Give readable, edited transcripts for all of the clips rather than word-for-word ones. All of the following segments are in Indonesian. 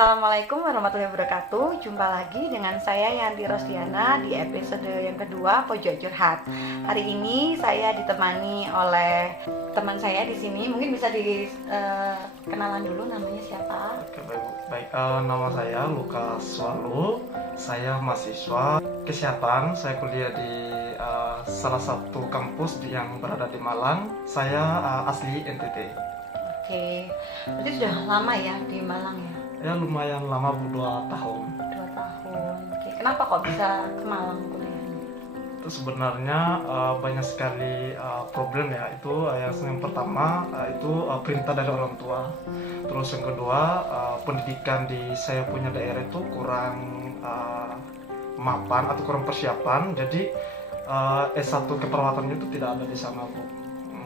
Assalamualaikum warahmatullahi wabarakatuh. Jumpa lagi dengan saya Yanti Rosdiana di episode yang kedua Pojok Curhat. Hari ini saya ditemani oleh teman saya di sini. Mungkin bisa dikenalan dulu, namanya siapa? Oke, baik. Nama saya Lukas Walu. Saya mahasiswa kesehatan. Saya kuliah di salah satu kampus yang berada di Malang. Saya asli NTT. Oke, berarti sudah lama ya di Malang ya? Ya lumayan lama, 2 tahun. 2 tahun. Oke, kenapa kok bisa ke Malang kuliahnya? Itu sebenarnya banyak sekali problem ya. Itu yang pertama itu perintah dari orang tua. Terus yang kedua, pendidikan di saya punya daerah itu kurang mapan atau kurang persiapan. Jadi S1 keperawatannya itu tidak ada di sana, Bu.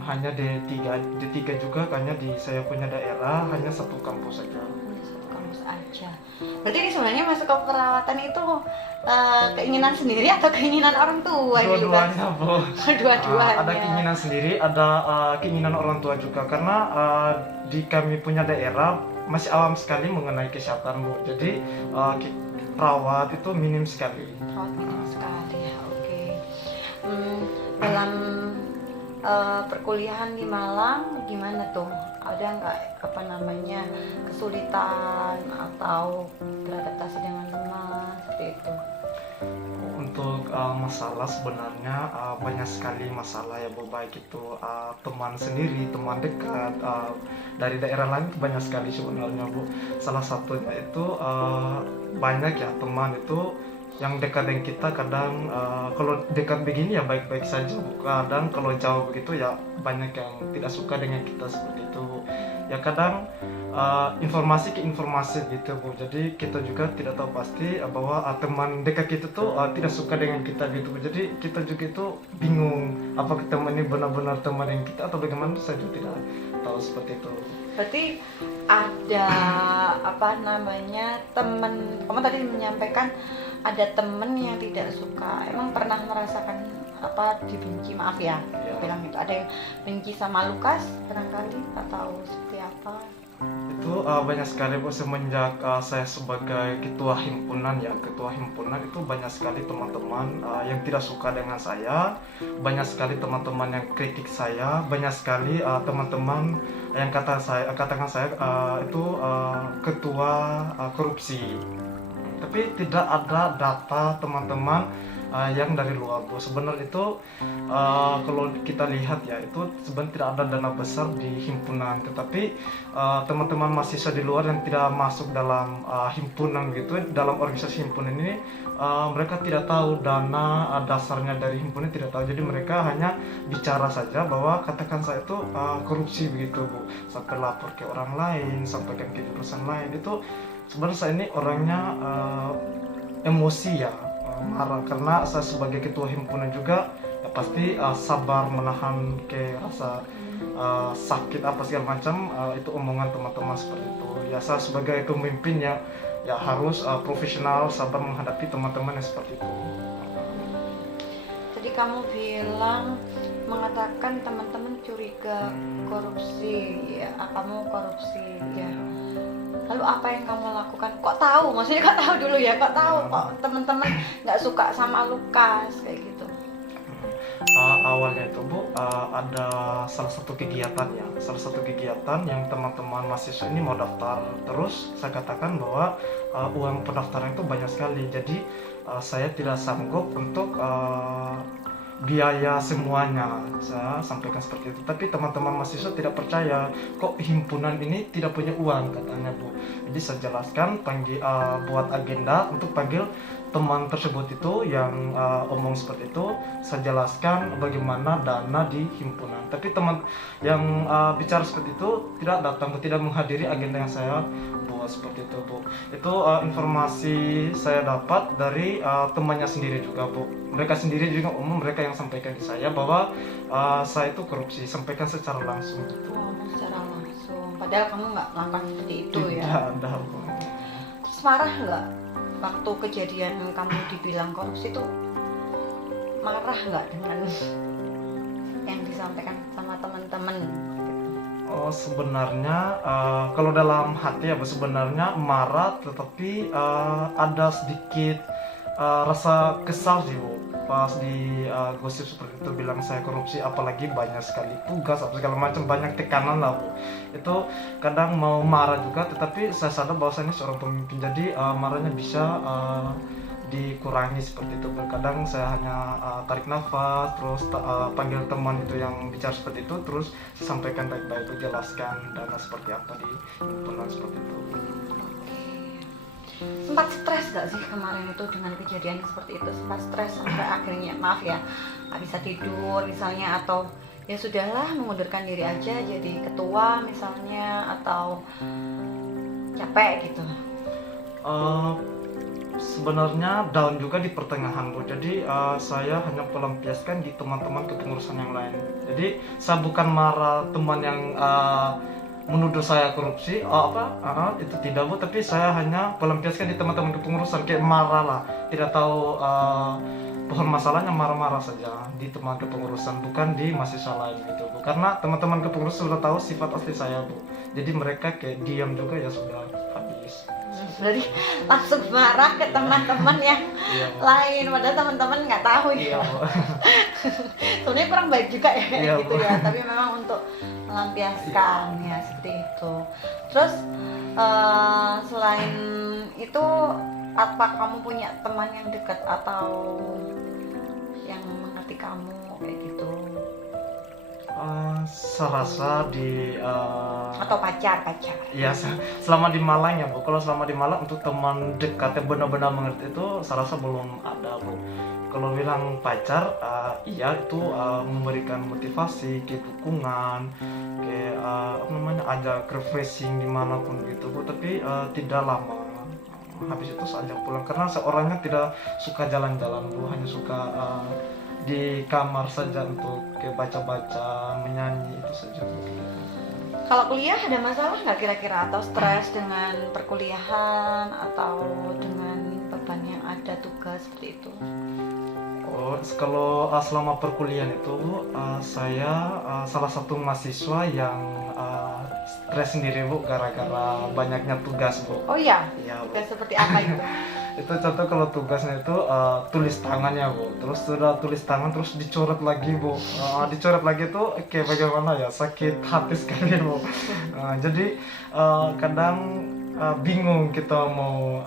Hanya D3 juga, hanya di saya punya daerah hanya satu kampus saja. Satu kampus aja. Berarti ini sebenarnya masuk ke perawatan itu keinginan sendiri atau keinginan orang tua? Dua-duanya, Bu. Dua-duanya. Ada keinginan sendiri, ada keinginan orang tua juga, karena di kami punya daerah masih awam sekali mengenai kesehatan, Bu. Jadi perawat itu minim sekali. Perawat minim sekali ya, oke. Dalam perkuliahan di Malang gimana tuh? Ada nggak kesulitan atau beradaptasi dengan teman seperti itu? Untuk masalah sebenarnya banyak sekali masalah ya, Bu. Baik itu teman sendiri, teman dekat, dari daerah lain banyak sekali sebenarnya, Bu. Salah satunya itu banyak ya teman itu yang dekat dengan kita, kadang kalau dekat begini ya baik-baik saja, Bu. Kadang kalau jauh begitu ya banyak yang tidak suka dengan kita seperti itu, Bu. Ya kadang informasi ke informasi gitu, Bu. Jadi kita juga tidak tahu pasti bahwa teman dekat kita tuh tidak suka dengan kita gitu, Bu. Jadi kita juga itu bingung apakah teman ini benar-benar teman yang kita atau bagaimana, saya juga tidak tahu seperti itu. Berarti ada teman, kamu tadi menyampaikan ada teman yang tidak suka. Emang pernah merasakan dibenci, maaf ya, bilang gitu. Ada yang benci sama Lukas barangkali atau seperti apa? Itu banyak sekali, Bu. Semenjak saya sebagai ketua himpunan itu banyak sekali teman-teman yang tidak suka dengan saya, banyak sekali teman-teman yang kritik saya, banyak sekali teman-teman yang katakan saya itu ketua korupsi. Tapi tidak ada data teman-teman yang dari luar, Bu. Sebenarnya itu kalau kita lihat ya, itu sebenarnya tidak ada dana besar di himpunan, tetapi teman-teman mahasiswa di luar yang tidak masuk dalam himpunan gitu, dalam organisasi himpunan ini, mereka tidak tahu dana dasarnya dari himpunan, tidak tahu. Jadi mereka hanya bicara saja bahwa katakan saya itu korupsi begitu, Bu, sampai lapor ke orang lain, sampaikan ke jurusan lain. Itu sebenarnya saya ini orangnya emosi ya, marah, karena saya sebagai ketua himpunan juga ya pasti sabar menahan ke rasa sakit apa segala macam, itu omongan teman-teman seperti itu. Ya saya sebagai pemimpin ya harus profesional, sabar menghadapi teman-teman yang seperti itu. Jadi kamu bilang mengatakan teman-teman curiga korupsi ya, kamu korupsi ya. Lalu apa yang kamu lakukan? Kok tahu? Maksudnya kok tahu dulu ya? Kok tahu kok teman-teman nggak suka sama Lukas kayak gitu? Awalnya itu, Bu, ada salah satu kegiatan yang teman-teman mahasiswa ini mau daftar. Terus saya katakan bahwa uang pendaftaran itu banyak sekali, jadi saya tidak sanggup untuk biaya semuanya. Saya sampaikan seperti itu, tapi teman-teman mahasiswa tidak percaya, kok himpunan ini tidak punya uang, katanya, Bu. Jadi saya jelaskan, buat agenda untuk panggil teman tersebut itu yang omong seperti itu. Saya jelaskan bagaimana dana di himpunan, tapi teman yang bicara seperti itu tidak datang, tidak menghadiri agenda yang saya buat seperti itu, Bu. Itu informasi saya dapat dari temannya sendiri juga, Bu. Mereka sendiri juga mereka yang sampaikan ke saya bahwa saya itu korupsi, sampaikan secara langsung gitu. Secara langsung, padahal kamu nggak melakukan seperti itu ya? Tidak ada, Bu. Terus marah nggak waktu kejadian kamu dibilang korupsi itu? Marah nggak dengan yang disampaikan sama teman-teman? Oh, sebenarnya kalau dalam hati ya Bu, sebenarnya marah, tetapi ada sedikit rasa kesal sih Bu, pas di gosip seperti itu bilang saya korupsi, apalagi banyak sekali tugas apa segala macam, banyak tekanan lah Bu. Itu kadang mau marah juga, tetapi saya sadar bahwa saya ini seorang pemimpin, jadi marahnya bisa dikurangi seperti itu. Kadang saya hanya tarik nafas, terus panggil teman itu yang bicara seperti itu, terus saya sampaikan baik-baik, itu jelaskan dana seperti apa di himpunan seperti itu. Sempat stres gak sih kemarin itu dengan kejadian seperti itu? Sempat stres sampai akhirnya maaf ya nggak bisa tidur misalnya, atau ya sudahlah mengundurkan diri aja jadi ketua misalnya, atau capek gitu? Sebenarnya down juga di pertengahan Bu, jadi saya hanya pelampiaskan di teman-teman kepengurusan yang lain. Jadi saya bukan marah teman yang menuduh saya korupsi, itu tidak Bu, tapi saya hanya pelampiaskan di teman-teman kepengurusan, kayak marah lah, tidak tahu pohon masalahnya, marah-marah saja di teman kepengurusan, bukan di mahasiswa lain gitu Bu. Karena teman-teman kepengurusan sudah tahu sifat asli saya Bu, jadi mereka kayak diam juga, ya sudah habis. Berarti langsung marah ke teman-teman yang Iya, Bu. lain, padahal teman-teman nggak tahu Iya ya. Bu. Sebenarnya kurang baik juga ya Iya, gitu Bu. ya, tapi memang untuk melampiaskan ya seperti itu. Terus selain itu, apa kamu punya teman yang dekat atau yang mengerti kamu kayak gitu, Saya rasa di atau pacar? ya selama di Malang ya Bu, kalau selama di Malang untuk teman dekat yang benar-benar mengerti itu saya rasa belum ada Bu. Kalau bilang pacar, iya itu memberikan motivasi, ke dukungan, ke ajak refreshing dimanapun gitu Bu, tapi tidak lama. Habis itu saya ajak pulang, karena seorangnya tidak suka jalan-jalan Bu, hanya suka di kamar saja untuk kayak baca-baca, menyanyi, itu saja Bu. Kalau kuliah ada masalah nggak kira-kira, atau stres dengan perkuliahan atau dengan beban yang ada, tugas seperti itu? Oh, kalau selama perkuliahan itu saya salah satu mahasiswa yang stres sendiri Bu, gara-gara banyaknya tugas Bu. Oh iya, Iya Bu. tugas seperti apa itu? Itu contoh kalau tugasnya itu tulis tangannya Bu, terus sudah tulis tangan terus dicoret lagi Bu. Dicoret lagi tuh kayak bagaimana ya, sakit hati sekali Bu. Jadi kadang bingung kita mau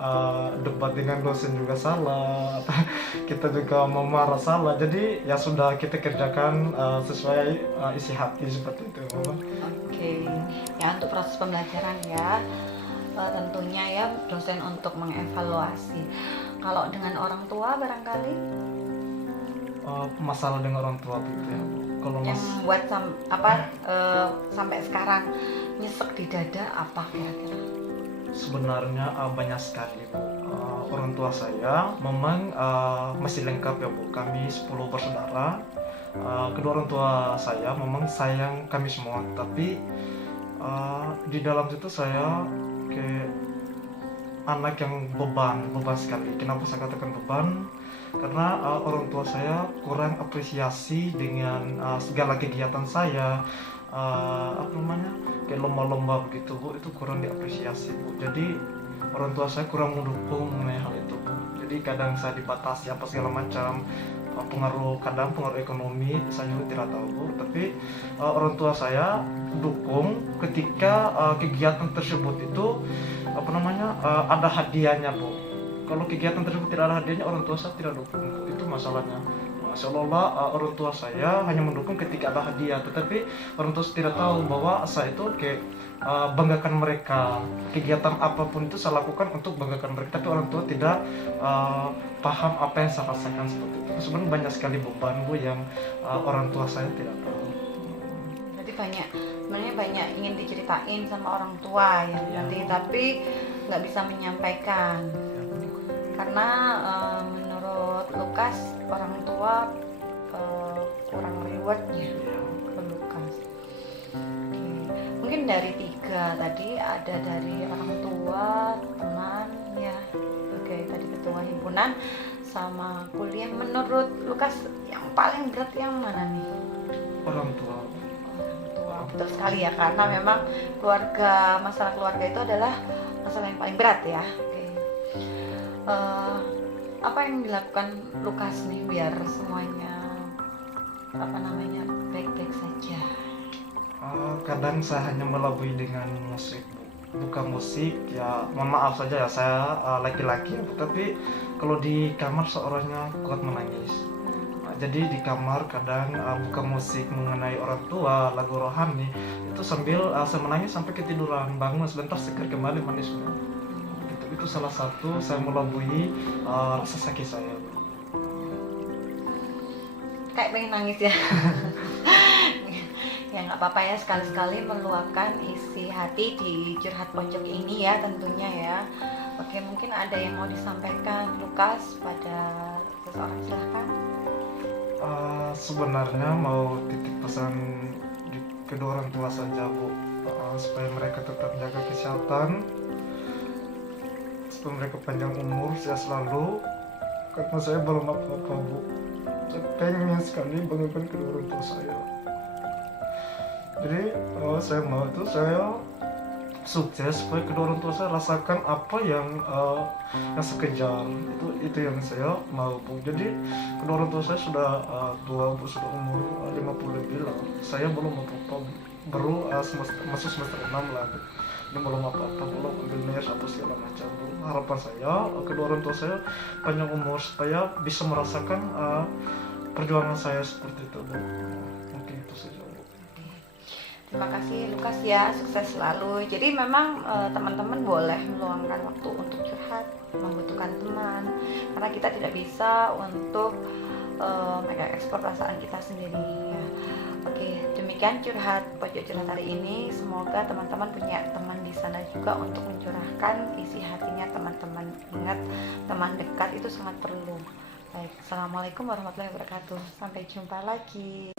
debat dengan dosen juga salah, atau kita juga mau marah salah, jadi ya sudah kita kerjakan sesuai isi hati seperti itu Bu. Oke, ya untuk proses pembelajaran ya, tentunya ya dosen untuk mengevaluasi. Kalau dengan orang tua barangkali Masalah dengan orang tua gitu ya Bu. Kalau yang buat sampai sekarang nyesek di dada apa kira-kira? sebenarnya banyak sekali Bu. Orang tua saya memang masih lengkap ya Bu, kami 10 bersaudara. Kedua orang tua saya memang sayang kami semua, tapi di dalam situ saya kayak anak yang beban sekali. Kenapa saya katakan beban? Karena orang tua saya kurang apresiasi dengan segala kegiatan saya, kayak lomba-lomba begitu Bu, itu kurang diapresiasi Bu. Jadi orang tua saya kurang mendukung mengenai hal itu Bu. Jadi kadang saya dibatasi apa segala macam, kadang pengaruh ekonomi saya juga tidak tahu Bu, tapi orang tua saya dukung ketika kegiatan tersebut itu ada hadiahnya Bu. Kalau kegiatan tersebut tidak ada hadiahnya, orang tua saya tidak dukung Bu. Itu masalahnya. Seolah-olah orang tua saya hanya mendukung ketika ada hadiah, tetapi orang tua saya tidak tahu bahwa saya itu kayak banggakan mereka. Kegiatan apapun itu saya lakukan untuk banggakan mereka, tapi orang tua tidak paham apa yang saya rasakan seperti itu. Sebenarnya banyak sekali beban Bu yang orang tua saya tidak tahu. Berarti sebenarnya banyak ingin diceritain sama orang tua ya nanti, tapi nggak bisa menyampaikan karena menurut Lukas orang tua kurang rewardnya ke Lukas. Oke. Mungkin dari 3 tadi, ada dari orang tua, teman ya sebagai tadi ketua himpunan, sama kuliah. Menurut Lukas yang paling berat yang mana nih? Orang tua. Orang tua. betul sekali ya, karena memang masalah keluarga itu adalah masalah yang paling berat ya. Oke. Apa yang dilakukan Lukas nih biar semuanya baik-baik saja? Kadang saya hanya melabui dengan musik, bukan musik ya, mohon maaf saja ya, saya laki-laki ya, tapi kalau di kamar seorangnya kuat menangis. Jadi di kamar kadang buka musik mengenai orang tua, lagu rohani, itu sambil saya menangis sampai ketiduran, bangun sebentar segar kembali manis sudah. Itu salah satu saya melabui rasa sakit saya. Kayak pengen nangis ya. Ya nggak apa-apa ya, sekali-sekali meluapkan isi hati di curhat pojok ini ya tentunya ya. Oke, mungkin ada yang mau disampaikan Lukas pada seseorang, silahkan. Sebenarnya mau titip pesan di kedua orang tua saja Bu, supaya mereka tetap jaga kesehatan, supaya mereka panjang umur, sehat selalu. Karena saya belum apa-apa Bu, saya pengen sekali banggakan kedua orang tua saya. Jadi saya mau itu saya sukses supaya kedua orang tua saya rasakan apa yang sekejar, itu yang saya mau Bu. Jadi kedua orang tua saya sudah tua Bu, sudah umur 50 lebih lah. Saya belum apa-apa, baru masuk semester 6 lah. Ini belum apa-apa, belum ambil ners atau segala macam Bu. Harapan saya kedua orang tua saya panjang umur supaya bisa merasakan perjuangan saya seperti itu Bu. Mungkin itu saja Bu. Terima kasih Lukas ya, sukses selalu. Jadi memang teman-teman boleh meluangkan waktu untuk curhat, membutuhkan teman, karena kita tidak bisa untuk mengekspor perasaan kita sendiri ya. Oke, demikian curhat pojok curhat hari ini. Semoga teman-teman punya teman di sana juga untuk mencurahkan isi hatinya teman-teman. Ingat, teman dekat itu sangat perlu. Baik, assalamualaikum warahmatullahi wabarakatuh. Sampai jumpa lagi.